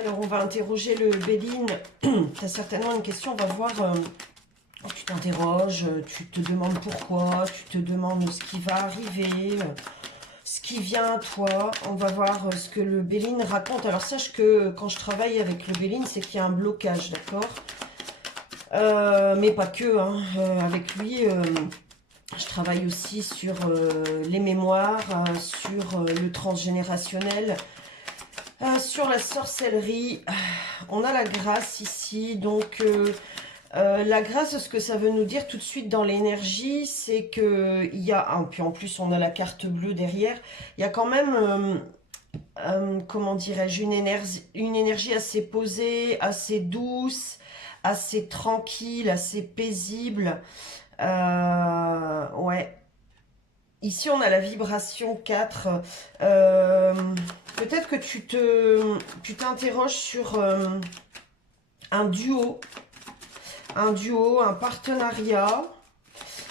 Alors, on va interroger le Béline. Tu as certainement une question, on va voir. Tu t'interroges, tu te demandes pourquoi, tu te demandes ce qui va arriver, ce qui vient à toi. On va voir ce que le Béline raconte. Alors, sache que quand je travaille avec le Béline, c'est qu'il y a un blocage, d'accord? Mais pas que, hein. Avec lui, je travaille aussi sur les mémoires, sur le transgénérationnel. Sur la sorcellerie, on a la grâce ici, donc la grâce, ce que ça veut nous dire tout de suite dans l'énergie, c'est que il y a, puis en plus on a la carte bleue derrière, il y a quand même, comment dirais-je, une énergie assez posée, assez douce, assez tranquille, assez paisible, ouais. Ici, on a la vibration 4. Peut-être que tu t'interroges sur un duo, un partenariat.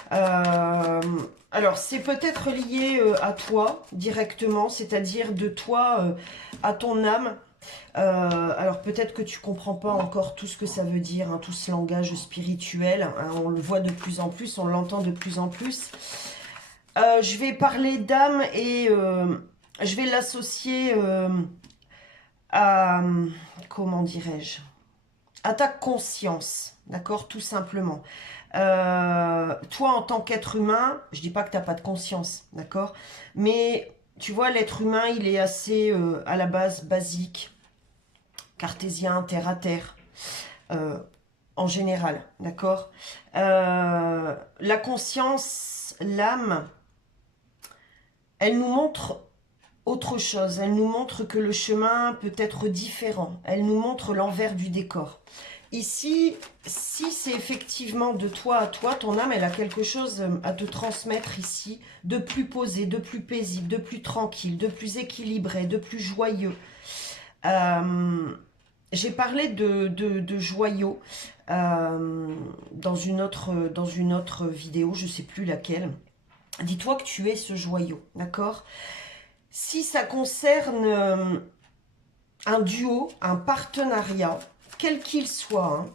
Alors, c'est peut-être lié à toi directement, c'est-à-dire de toi à ton âme. Alors, peut-être que tu comprends pas encore tout ce que ça veut dire, hein, tout ce langage spirituel. Hein, on le voit de plus en plus, on l'entend de plus en plus. Je vais parler d'âme et je vais l'associer à, comment dirais-je, à ta conscience, d'accord, tout simplement. Toi, en tant qu'être humain, je dis pas que tu n'as pas de conscience, d'accord, mais tu vois, l'être humain, il est assez, à la base, basique, cartésien, terre à terre, en général, d'accord. La conscience, l'âme, elle nous montre autre chose. Elle nous montre que le chemin peut être différent. Elle nous montre l'envers du décor. Ici, si c'est effectivement de toi à toi, ton âme, elle a quelque chose à te transmettre ici, de plus posé, de plus paisible, de plus tranquille, de plus équilibré, de plus joyeux. J'ai parlé de joyaux dans une autre vidéo, je ne sais plus laquelle. Dis-toi que tu es ce joyau, d'accord? Si ça concerne un duo, un partenariat, quel qu'il soit, hein,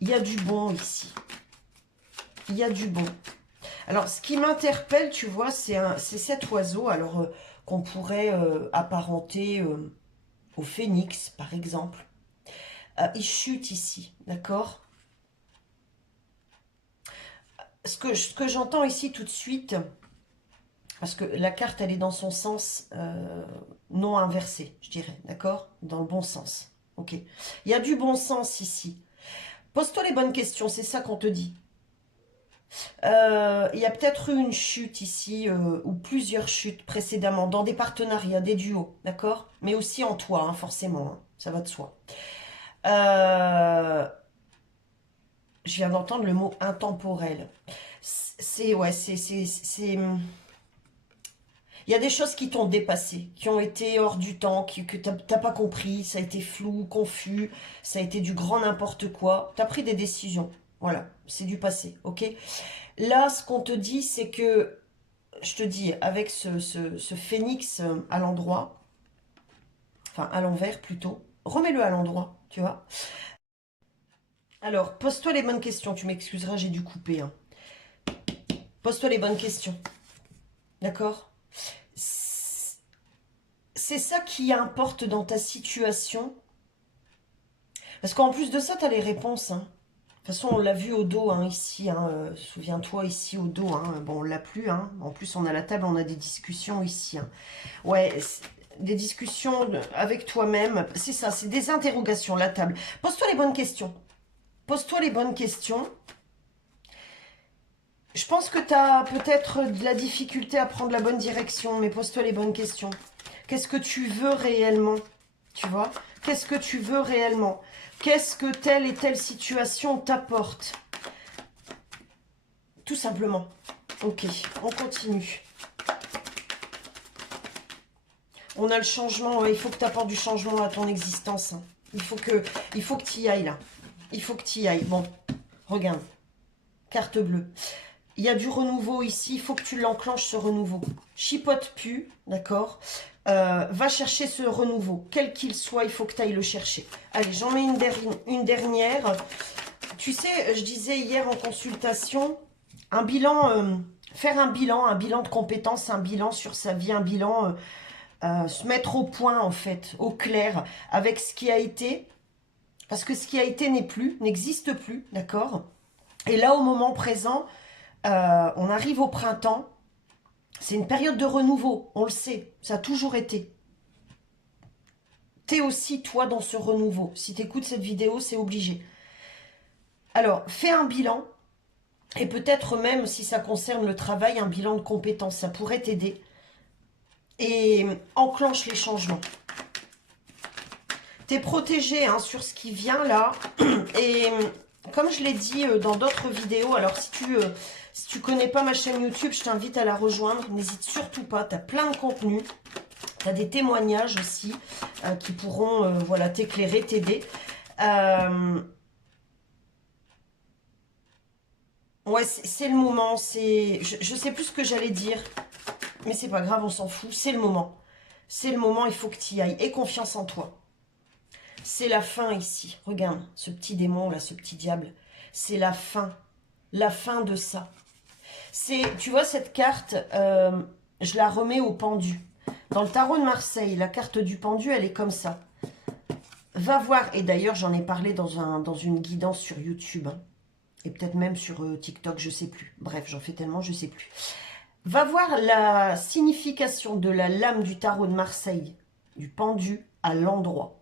il y a du bon ici. Il y a du bon. Alors, ce qui m'interpelle, tu vois, c'est cet oiseau, alors qu'on pourrait apparenter au phénix, par exemple. Il chute ici, d'accord? Ce que j'entends ici tout de suite, parce que la carte, elle est dans son sens non inversé, je dirais, d'accord? Dans le bon sens, ok? Il y a du bon sens ici. Pose-toi les bonnes questions, c'est ça qu'on te dit. Il y a peut-être eu une chute ici, ou plusieurs chutes précédemment, dans des partenariats, des duos, d'accord? Mais aussi en toi, hein, forcément, hein, ça va de soi. Je viens d'entendre le mot intemporel. Ouais, il y a des choses qui t'ont dépassé, qui ont été hors du temps, que t'as pas compris, ça a été flou, confus, ça a été du grand n'importe quoi. Tu as pris des décisions, voilà, c'est du passé, ok? Là, ce qu'on te dit, c'est que, je te dis, avec ce phénix à l'endroit, enfin à l'envers plutôt, remets-le à l'endroit, tu vois? Alors, pose-toi les bonnes questions, tu m'excuseras, j'ai dû couper, hein. Pose-toi les bonnes questions, d'accord? C'est ça qui importe dans ta situation. Parce qu'en plus de ça, tu as les réponses. Hein. De toute façon, on l'a vu au dos, hein, ici. Hein, souviens-toi, ici, au dos. Hein, bon, on l'a plus. Hein. En plus, on a la table, on a des discussions ici. Hein. Ouais, des discussions avec toi-même. C'est ça, c'est des interrogations, la table. Pose-toi les bonnes questions. Pose-toi les bonnes questions. Je pense que tu as peut-être de la difficulté à prendre la bonne direction, mais pose-toi les bonnes questions. Qu'est-ce que tu veux réellement? Tu vois? Qu'est-ce que tu veux réellement? Qu'est-ce que telle et telle situation t'apporte? Tout simplement. Ok, on continue. On a le changement, ouais, il faut que tu apportes du changement à ton existence. Hein. Il faut que tu y ailles là. Il faut que tu y ailles. Bon, regarde. Carte bleue. Il y a du renouveau ici, il faut que tu l'enclenches ce renouveau. Chipote plus, d'accord? va chercher ce renouveau. Quel qu'il soit, il faut que tu ailles le chercher. Allez, j'en mets une dernière. Tu sais, je disais hier en consultation, un bilan, faire un bilan de compétences, un bilan sur sa vie, un bilan, se mettre au point en fait, au clair, avec ce qui a été, parce que ce qui a été n'est plus, n'existe plus, d'accord? Et là, au moment présent, on arrive au printemps, c'est une période de renouveau, on le sait, ça a toujours été. T'es aussi, toi, dans ce renouveau. Si tu écoutes cette vidéo, c'est obligé. Alors, fais un bilan, et peut-être même, si ça concerne le travail, un bilan de compétences, ça pourrait t'aider. Et enclenche les changements. Tu es protégé hein, sur ce qui vient là. Et comme je l'ai dit dans d'autres vidéos, alors si tu connais pas ma chaîne YouTube, je t'invite à la rejoindre. N'hésite surtout pas, tu as plein de contenu. Tu as des témoignages aussi qui pourront voilà, t'éclairer, t'aider. Ouais, c'est le moment. Je sais plus ce que j'allais dire. Mais c'est pas grave, on s'en fout. C'est le moment. C'est le moment, il faut que tu y ailles. Aie confiance en toi. C'est la fin ici. Regarde, ce petit démon là, ce petit diable. C'est la fin. La fin de ça. Tu vois cette carte, je la remets au pendu. Dans le tarot de Marseille, la carte du pendu, elle est comme ça. Va voir, et d'ailleurs j'en ai parlé dans une guidance sur YouTube. Hein, et peut-être même sur TikTok, je sais plus. Bref, j'en fais tellement, je sais plus. Va voir la signification de la lame du tarot de Marseille, du pendu, à l'endroit.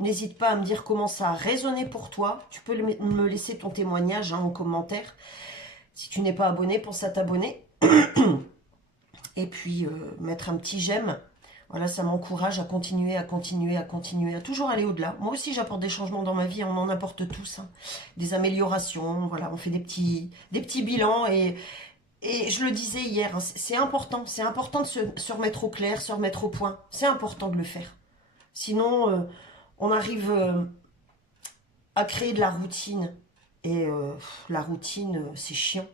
N'hésite pas à me dire comment ça a résonné pour toi. Tu peux me laisser ton témoignage hein, en commentaire. Si tu n'es pas abonné, pense à t'abonner. Et puis, mettre un petit j'aime. Voilà, ça m'encourage à continuer, à toujours aller au-delà. Moi aussi, j'apporte des changements dans ma vie. On en apporte tous. Hein. Des améliorations. Voilà, on fait des petits bilans. Et je le disais hier, hein, c'est important. C'est important de se remettre au clair, se remettre au point. C'est important de le faire. Sinon, on arrive à créer de la routine. Et la routine, c'est chiant.